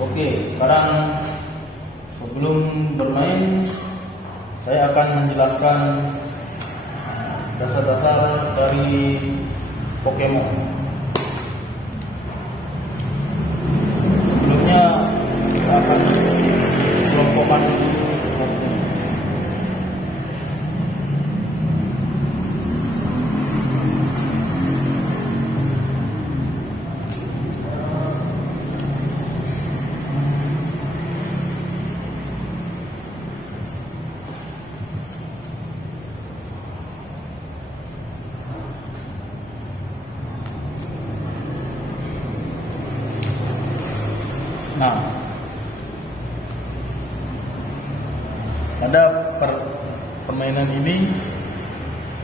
Oke, sekarang sebelum bermain saya akan menjelaskan dasar-dasar dari Pokemon. Sebelumnya kita akan kelompokkan dulu Pokemon. Nah, pada permainan ini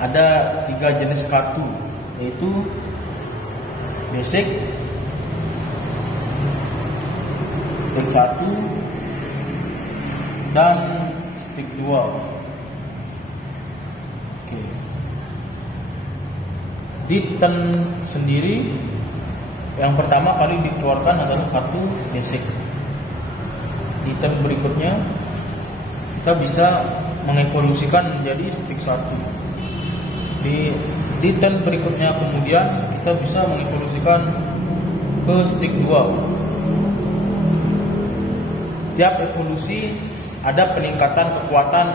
ada 3 jenis kartu, yaitu basic, stick 1, dan stick 2. Oke. Di turn sendiri, yang pertama kali dikeluarkan adalah kartu basic. Di turn berikutnya kita bisa mengevolusikan menjadi stick 1. Di turn berikutnya kemudian kita bisa mengevolusikan ke stick 2. Tiap evolusi ada peningkatan kekuatan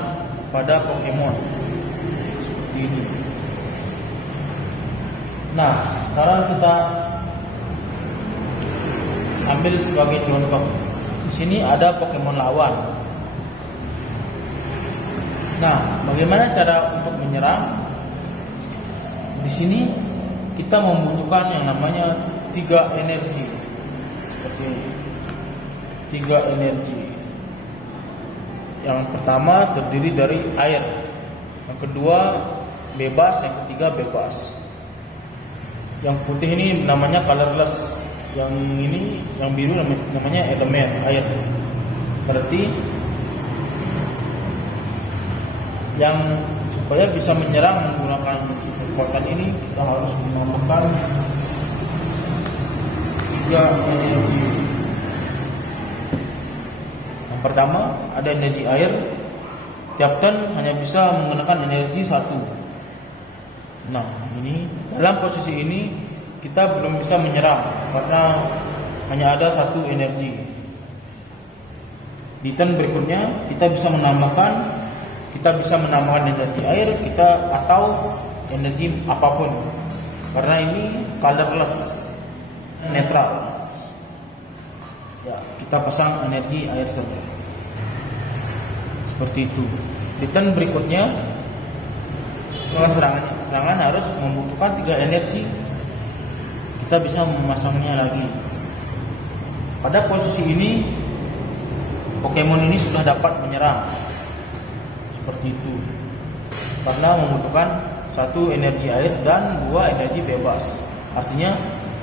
pada Pokemon seperti ini. Nah, sekarang kita ambil sebagai contoh. Di sini ada Pokemon lawan. Nah, bagaimana cara untuk menyerang? Di sini kita membutuhkan yang namanya 3 energi. Seperti ini. 3 energi. Yang pertama terdiri dari air. Yang kedua bebas, yang ketiga bebas. Yang putih ini namanya colorless. Yang ini, yang biru namanya elemen air. Berarti yang supaya bisa menyerang menggunakan kekuatan ini kita harus menambahkan 3 energi. Yang pertama ada energi air. Tiap turn hanya bisa menggunakan energi 1. Nah, ini dalam posisi ini kita belum bisa menyerang karena hanya ada 1 energi. Di turn berikutnya kita bisa menambahkan energi air atau energi apapun. Karena ini colorless, netral. Ya, kita pasang energi air saja. Seperti itu. Di turn berikutnya serangan harus membutuhkan 3 energi. Kita bisa memasangnya lagi. Pada posisi ini Pokemon ini sudah dapat menyerang. Seperti itu. Karena membutuhkan 1 energi air dan 2 energi bebas. Artinya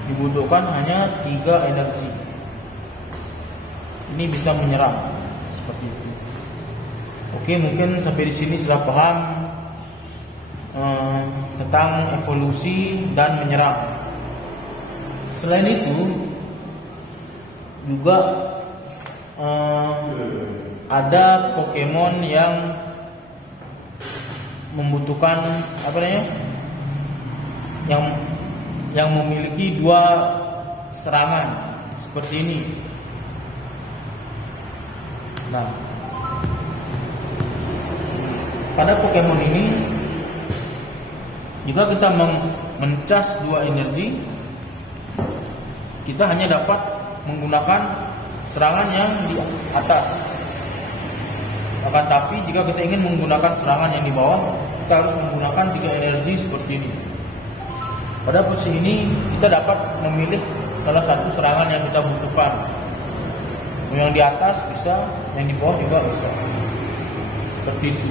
dibutuhkan hanya 3 energi. Ini bisa menyerang. Seperti itu. Oke, mungkin sampai di sini sudah paham tentang evolusi dan menyerang. Selain itu juga ada Pokemon yang membutuhkan yang memiliki 2 serangan seperti ini. Nah, pada Pokemon ini jika kita mencas 2 energi, kita hanya dapat menggunakan serangan yang di atas. Akan tapi jika kita ingin menggunakan serangan yang di bawah, kita harus menggunakan 3 energi seperti ini. Pada posisi ini kita dapat memilih salah satu serangan yang kita butuhkan. Yang di atas bisa, yang di bawah juga bisa. Seperti itu.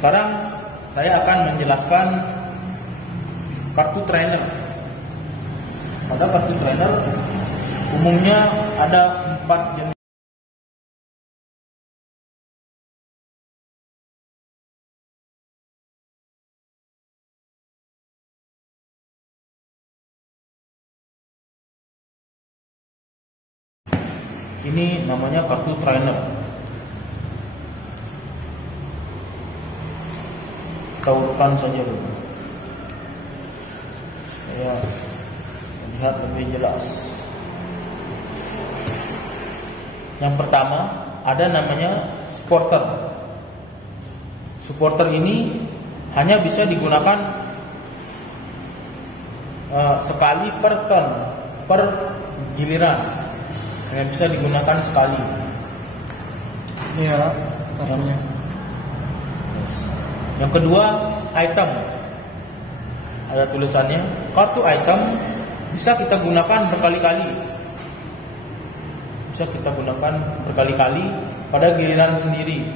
Sekarang saya akan menjelaskan kartu trainer. Pada kartu trainer umumnya ada 4 jenis. Ini namanya kartu trainer. Kita urutkan saja dulu. Ya, lihat lebih jelas. Yang pertama ada namanya supporter. Supporter ini hanya bisa digunakan sekali per turn, per giliran. Hanya bisa digunakan sekali. Iya, namanya. Yang kedua, item. Ada tulisannya, kartu item bisa kita gunakan berkali-kali. Bisa kita gunakan berkali-kali pada giliran sendiri.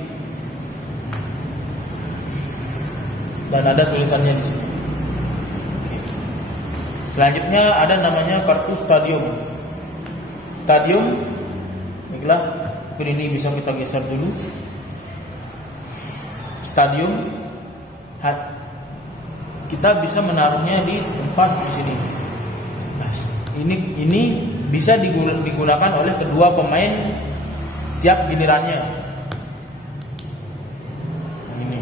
Dan ada tulisannya di sini. Selanjutnya ada namanya kartu stadium. Stadium, baiklah, ini bisa kita geser dulu. Stadium, kita bisa menaruhnya di tempat di sini. Nah, ini bisa digunakan oleh kedua pemain tiap gilirannya. Ini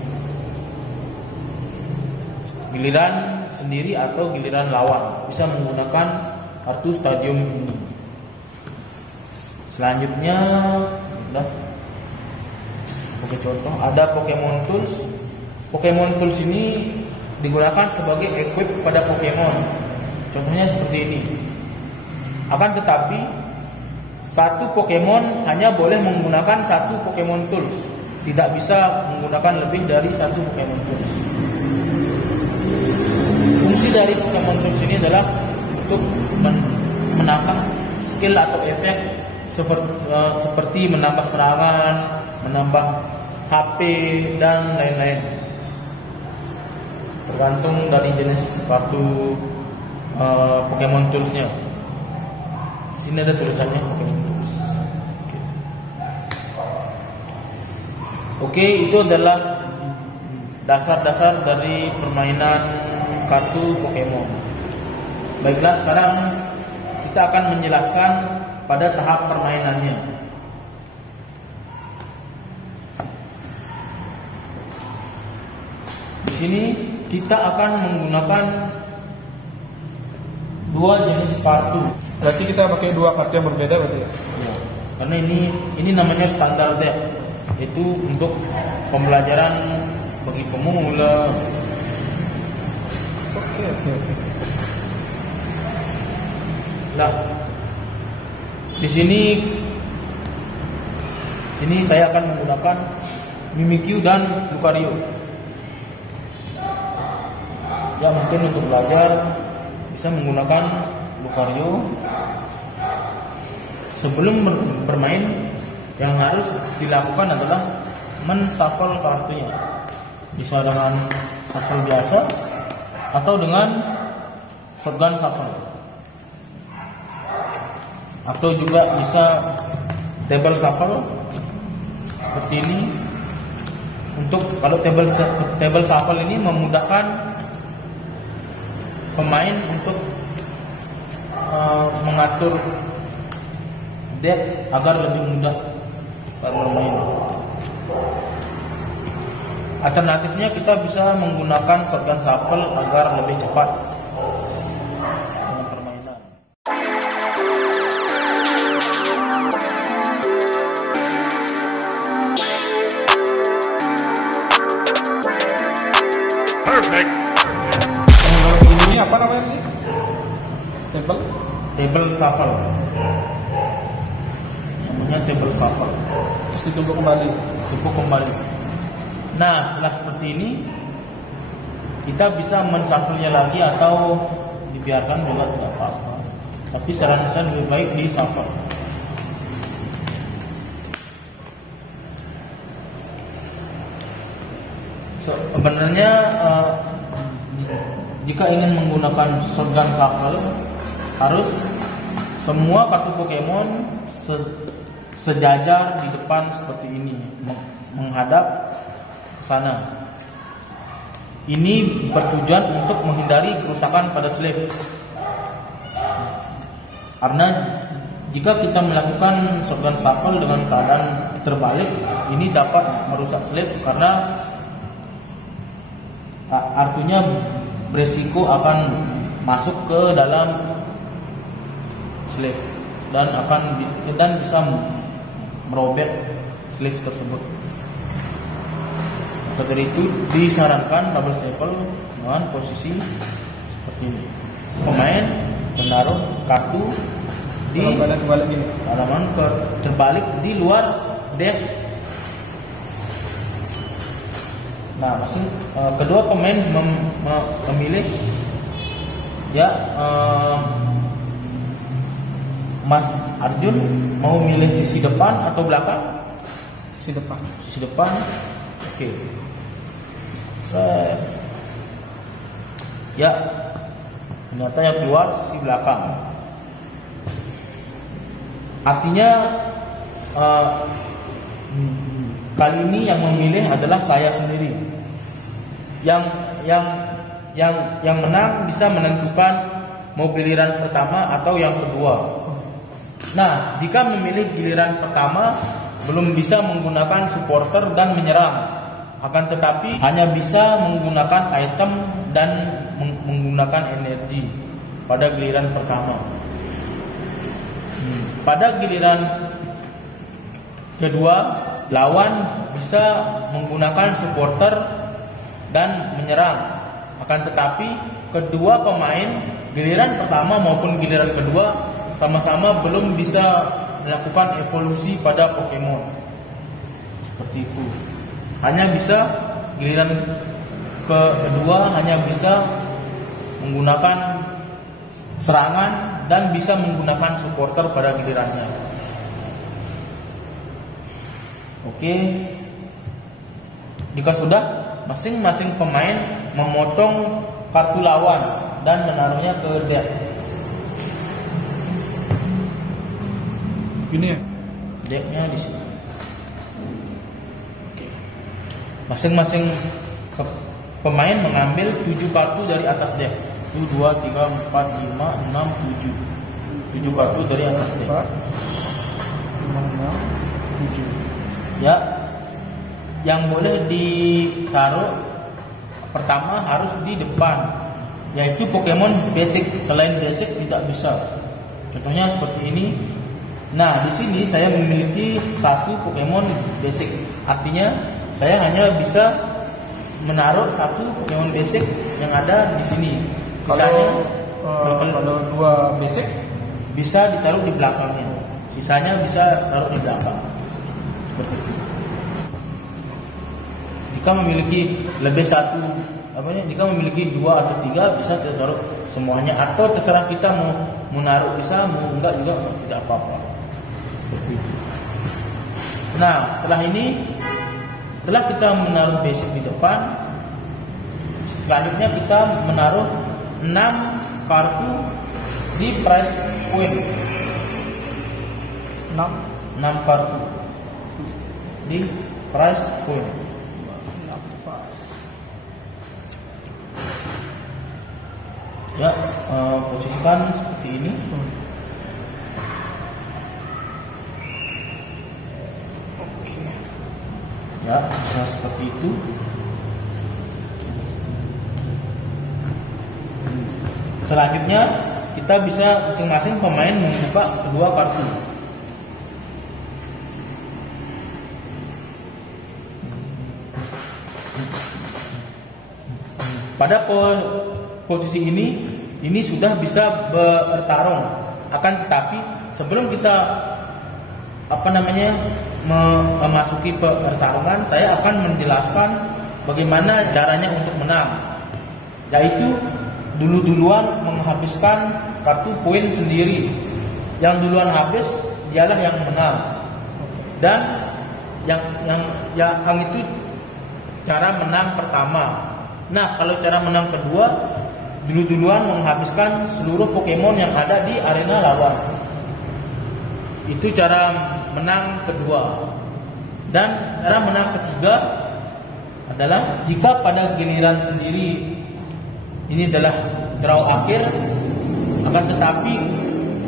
giliran sendiri atau giliran lawan bisa menggunakan kartu stadium ini. Selanjutnya, sebagai contoh ada Pokemon Tools. Pokemon Tools ini digunakan sebagai equip pada Pokemon. Contohnya seperti ini. Akan tetapi satu Pokemon hanya boleh menggunakan satu Pokemon Tools. Tidak bisa menggunakan lebih dari satu Pokemon Tools. Fungsi dari Pokemon Tools ini adalah untuk menambah skill atau efek seperti menambah serangan, menambah HP dan lain-lain. Tergantung dari jenis kartu Pokemon Tools-nya. Di sini ada tulisannya Pokemon Tools. Oke, itu adalah dasar-dasar dari permainan kartu Pokemon. Baiklah, sekarang kita akan menjelaskan pada tahap permainannya. Di sini kita akan menggunakan dua jenis kartu. Berarti kita pakai dua kartu yang berbeda berarti ya? Ya, karena ini namanya standar deck. Itu untuk pembelajaran bagi pemula. Oke. Nah, di sini saya akan menggunakan Mimikyu dan Lucario. Ya, mungkin untuk belajar bisa menggunakan Lucario. Sebelum bermain, yang harus dilakukan adalah men-shuffle kartunya. Bisa dengan shuffle biasa atau dengan shotgun shuffle. Atau juga bisa table shuffle seperti ini. Untuk kalau table shuffle ini memudahkan pemain untuk mengatur deck agar lebih mudah saat bermain. Alternatifnya kita bisa menggunakan shotgun shuffle agar lebih cepat dalam permainan. Perfect. Ini apa namanya ini? Table shuffle. Namanya table shuffle. Terus ditumpuk kembali. Nah, setelah seperti ini kita bisa men-shuffle-nya lagi atau dibiarkan juga tidak apa-apa. Tapi saran saya lebih baik di shuffle. Sebenarnya jika ingin menggunakan shotgun shuffle harus semua kartu Pokemon sejajar di depan seperti ini, menghadap ke sana. Ini bertujuan untuk menghindari kerusakan pada sleeve. Karena jika kita melakukan shotgun shuffle dengan keadaan terbalik, ini dapat merusak sleeve karena artinya beresiko akan masuk ke dalam sleeve dan bisa merobek sleeve tersebut. Maka dari itu disarankan double shuffle dengan posisi seperti ini. Pemain menaruh kartu di halaman terbalik di luar deck. Nah, kedua pemain memilih Mas Arjun mau milih sisi depan atau belakang? Sisi depan. Sisi depan. Oke. Ya, ternyata yang keluar sisi belakang. Artinya kali ini yang memilih adalah saya sendiri. Yang menang bisa menentukan mau giliran pertama atau yang kedua. Nah, jika memilih giliran pertama belum bisa menggunakan supporter dan menyerang, akan tetapi hanya bisa menggunakan item dan menggunakan energi pada giliran pertama. Pada giliran kedua, lawan bisa menggunakan supporter dan menyerang. Akan tetapi kedua pemain giliran pertama maupun giliran kedua sama-sama belum bisa melakukan evolusi pada Pokemon. Seperti itu. Hanya bisa giliran kedua hanya bisa menggunakan serangan dan bisa menggunakan supporter pada gilirannya. Oke. Jika sudah, masing-masing pemain memotong kartu lawan dan menaruhnya ke deck. Ini ya? Decknya di sini. Oke. Masing-masing pemain mengambil 7 kartu dari atas deck. 1, 2, 3, 4, 5, 6, 7. 7 kartu dari atas deck. 4, 5, 6, 7. Ya. Yang boleh ditaruh pertama harus di depan, yaitu Pokemon basic. Selain basic tidak bisa. Contohnya seperti ini. Nah, di sini saya memiliki 1 Pokemon basic. Artinya saya hanya bisa menaruh 1 Pokemon basic yang ada di sini. Sisanya kalau 2 basic bisa ditaruh di belakangnya. Sisanya bisa taruh di belakang. Seperti itu. Jika memiliki lebih jika memiliki 2 atau 3 bisa ditaruh semuanya, atau terserah kita mau menaruh bisa, mau enggak juga tidak apa-apa. Seperti itu. Nah, setelah kita menaruh basic di depan, selanjutnya kita menaruh 6 kartu di prize point. 6 kartu di prize point. Ya, posisikan seperti ini. Oke. Ya, bisa seperti itu. Selanjutnya kita bisa masing-masing pemain membuka kedua kartu. Pada posisi ini sudah bisa bertarung. Akan tetapi sebelum kita memasuki pertarungan, saya akan menjelaskan bagaimana caranya untuk menang. Yaitu duluan menghabiskan kartu poin sendiri. Yang duluan habis dialah yang menang. Dan yang itu cara menang pertama. Nah, kalau cara menang kedua, duluan menghabiskan seluruh Pokemon yang ada di arena lawan. Itu cara menang kedua. Dan cara menang ketiga adalah jika pada giliran sendiri ini adalah draw akhir, akan tetapi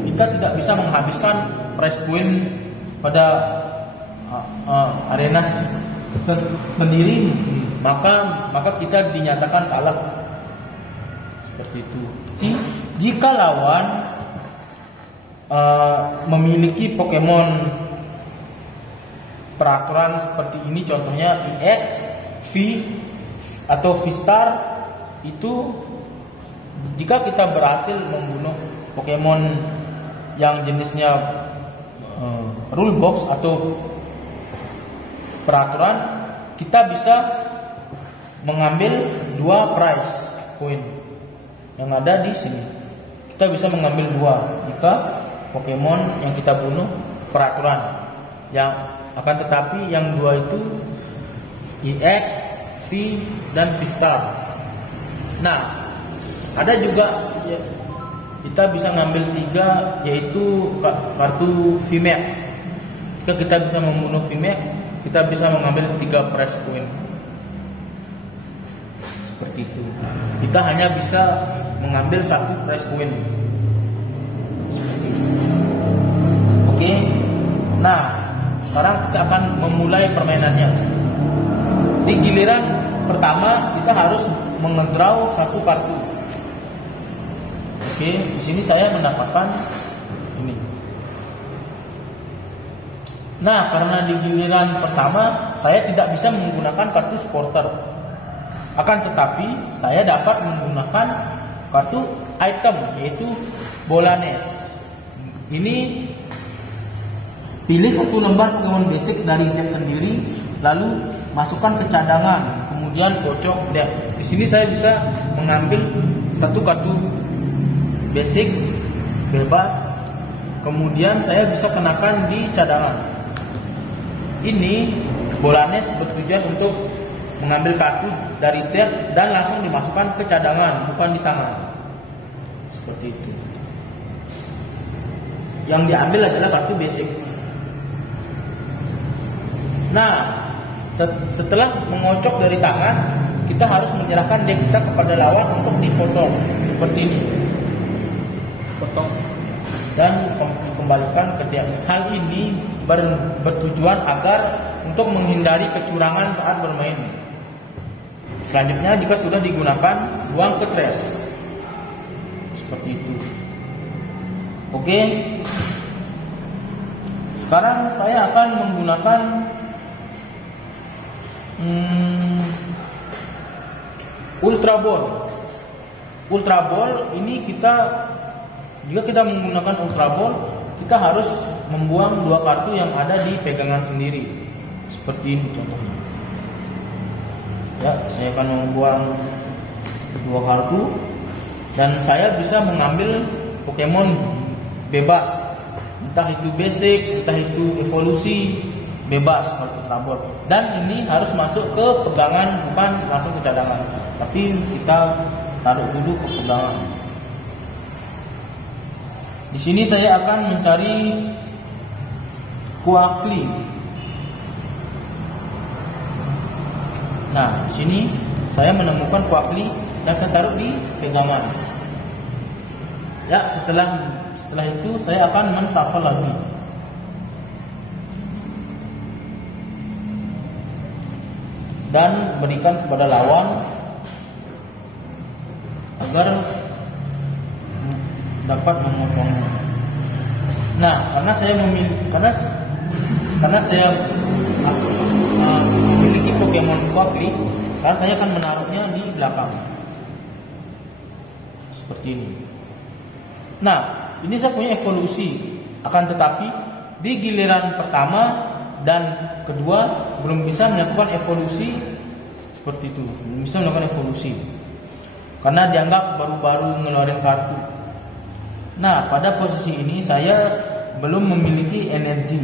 kita kita tidak bisa menghabiskan prize point pada arena sendiri, maka kita dinyatakan kalah. Seperti itu. Jika lawan memiliki Pokemon peraturan seperti ini, contohnya EX, V atau V-Star, itu jika kita berhasil membunuh Pokemon yang jenisnya rule box atau peraturan, kita bisa mengambil 2 prize point yang ada di sini. Kita bisa mengambil 2 jika Pokemon yang kita bunuh peraturan. Yang akan tetapi yang 2 itu EX, V dan V-Star. Nah, ada juga ya, kita bisa ngambil 3, yaitu kartu VMAX. Jika kita bisa membunuh VMAX, kita bisa mengambil 3 prize point. Seperti itu. Kita hanya bisa mengambil 1 prize point. Oke. Nah, sekarang kita akan memulai permainannya. Di giliran pertama kita harus mengedraw 1 kartu. Oke, di sini saya mendapatkan ini. Nah, karena di giliran pertama saya tidak bisa menggunakan kartu supporter. Akan tetapi saya dapat menggunakan kartu item, yaitu bola NES. Ini pilih 1 lembar Pokemon basic dari deck sendiri, lalu masukkan ke cadangan, kemudian kocok deck. Di sini saya bisa mengambil 1 kartu basic bebas, kemudian saya bisa kenakan di cadangan. Ini bola NES bertujuan untuk mengambil kartu dari deck dan langsung dimasukkan ke cadangan, bukan di tangan. Seperti itu. Yang diambil adalah kartu basic. Nah, setelah mengocok dari tangan, kita harus menyerahkan deck kita kepada lawan untuk dipotong seperti ini. Potong dan kembalikan ke deck. Hal ini bertujuan agar untuk menghindari kecurangan saat bermain. Selanjutnya, jika sudah digunakan, buang ke trash. Seperti itu. Oke. Sekarang saya akan menggunakan Ultra Ball. Ultra Ball ini jika kita menggunakan Ultra Ball, kita harus membuang 2 kartu yang ada di pegangan sendiri. Seperti ini contohnya. Ya, saya akan membuang 2 kartu dan saya bisa mengambil Pokemon bebas. Entah itu basic, entah itu evolusi, bebas kalau Ultra Ball. Dan ini harus masuk ke pegangan, bukan langsung ke cadangan. Tapi kita taruh dulu ke pegangan. Di sini saya akan mencari Quackly. Nah, di sini saya menemukan Quackly dan saya taruh di pegangan. Ya, setelah itu saya akan men-shuffle lagi. Dan berikan kepada lawan agar dapat memotongnya. Nah, karena saya memiliki Pokemon Quackly, karena saya akan menaruhnya di belakang seperti ini. Nah, ini saya punya evolusi. Akan tetapi di giliran pertama dan kedua belum bisa melakukan evolusi seperti itu. Belum bisa melakukan evolusi karena dianggap baru-baru ngeluarin kartu. Nah, pada posisi ini saya belum memiliki energi.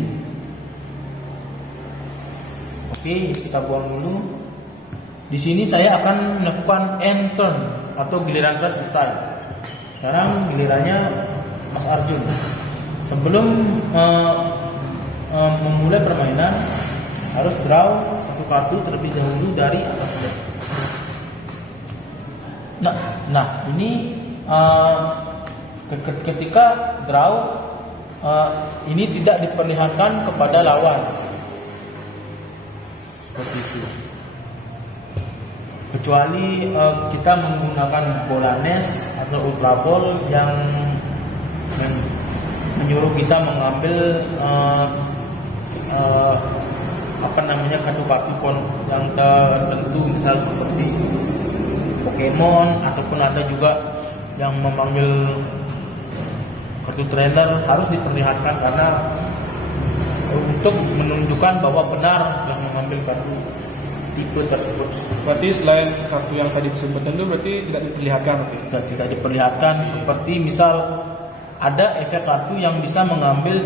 Oke, kita buang dulu. Di sini saya akan melakukan end turn atau giliran saya selesai. Sekarang gilirannya Mas Arjun. Sebelum memulai permainan harus draw 1 kartu terlebih dahulu dari atas deck. Nah, ini ketika draw ini tidak diperlihatkan kepada lawan. Seperti itu. Kecuali kita menggunakan bola NES atau Ultra Ball yang menyuruh kita mengambil kartu-kartu yang tertentu, misal seperti Pokemon, ataupun ada juga yang memanggil kartu trainer, harus diperlihatkan karena untuk menunjukkan bahwa benar yang mengambil kartu tipe tersebut. Berarti selain kartu yang tadi disebutkan itu berarti tidak diperlihatkan? Tidak diperlihatkan, seperti misal ada efek kartu yang bisa mengambil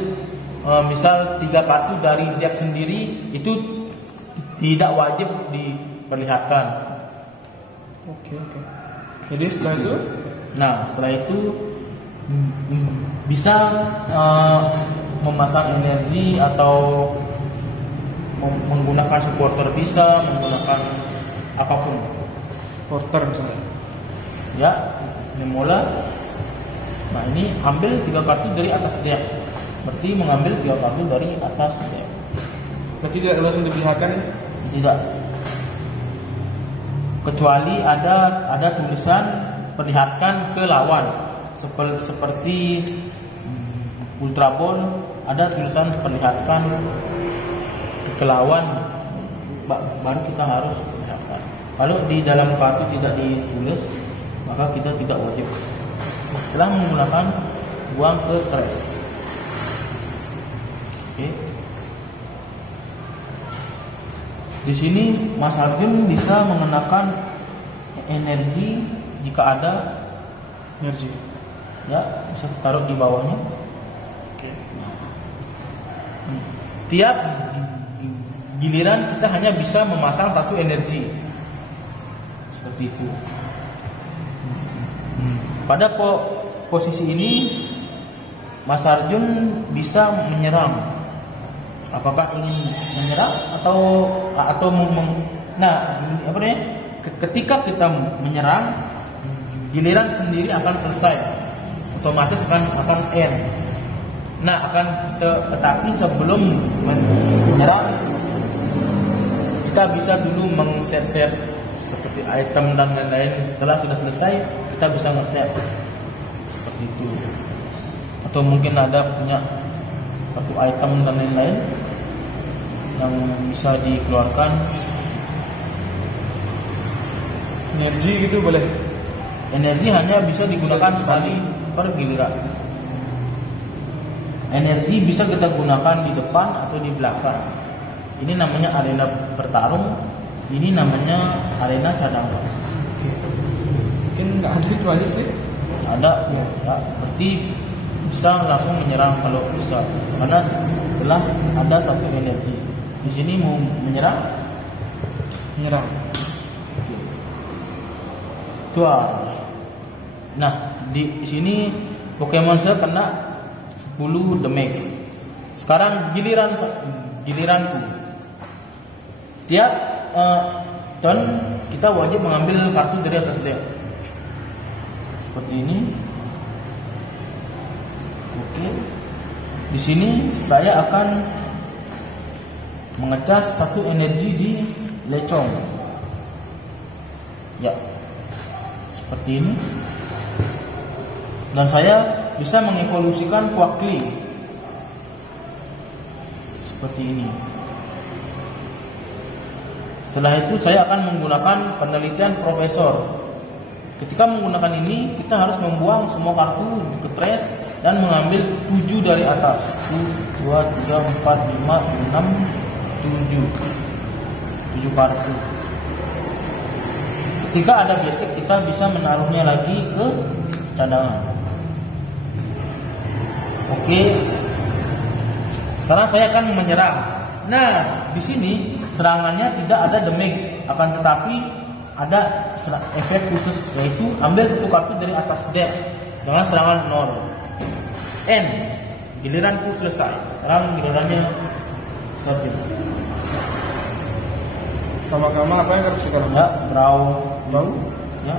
misal 3 kartu dari deck sendiri, itu tidak wajib diperlihatkan. Oke. Jadi setelah itu? Nah, setelah itu bisa memasang energi atau menggunakan supporter, bisa menggunakan apapun. Supporter misalnya. Ya, ini mulai. Nah, ini ambil 3 kartu dari atas deck. Berarti mengambil 3 kartu dari atas deck. Berarti tidak langsung diperlihatkan? Tidak. Kecuali ada tulisan perlihatkan ke lawan. Seperti Ultra Ball, ada tulisan perlihatkan ke lawan, baru kita harus perlihatkan. Kalau di dalam kartu tidak ditulis, maka kita tidak wajib. Setelah menggunakan, buang ke trash. Oke. Di sini Mas Arjun bisa mengenakan energi jika ada Energi. Ya, bisa taruh di bawahnya. Oke. Tiap giliran kita hanya bisa memasang 1 energi. Seperti itu. Pada posisi ini Mas Arjun bisa menyerang. Apakah ingin menyerang atau ketika kita menyerang, giliran sendiri akan selesai, otomatis akan end. Nah, tetapi sebelum menyerang, kita bisa dulu meng-set seperti item dan lain-lain. Setelah sudah selesai, kita bisa nge-tap seperti itu. Atau mungkin ada punya satu item dan lain-lain yang bisa dikeluarkan. Energi gitu boleh? Energi hanya bisa digunakan sekali per giliran. Energi bisa kita gunakan di depan atau di belakang. Ini namanya arena bertarung. Ini namanya arena cadangan. Mungkin nggak ada itu aja sih? Ada, ya. Berarti bisa langsung menyerang kalau bisa. Karena telah ada 1 energi. Di sini mau menyerang. Tuh. Nah, di sini Pokemon saya kena 10 damage. Sekarang giliranku. Tiap turn kita wajib mengambil kartu dari atas deck. Seperti ini. Oke. Di sini saya akan mengecas 1 energi di Lechong. Ya. Seperti ini. Dan saya bisa mengevolusikan Quackly seperti ini. Setelah itu saya akan menggunakan penelitian Profesor. Ketika menggunakan ini, kita harus membuang semua kartu ke trash dan mengambil 7 dari atas. 1, 2, 3, 4, 5, 6, 7 kartu. Ketika ada basic, kita bisa menaruhnya lagi ke cadangan. Oke. Sekarang saya akan menyerang. Nah, di sini serangannya tidak ada damage, akan tetapi ada efek khusus, yaitu ambil 1 kartu dari atas deck dengan serangan 0. End. Giliranku selesai. Sekarang gilirannya Sarjun. Pertama-tama apa yang harus kita lakukan? Ya, draw. Ya.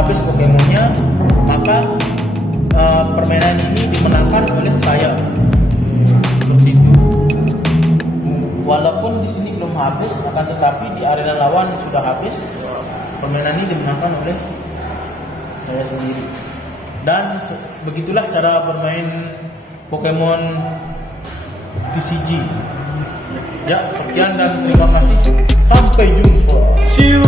Habis Pokemonnya, maka permainan ini dimenangkan oleh saya. Seperti itu. Walaupun di sini belum habis, akan tetapi di arena lawan sudah habis. Permainan ini dimenangkan oleh saya sendiri. Dan begitulah cara bermain Pokemon TCG. Ya, sekian dan terima kasih. Sampai jumpa. See you.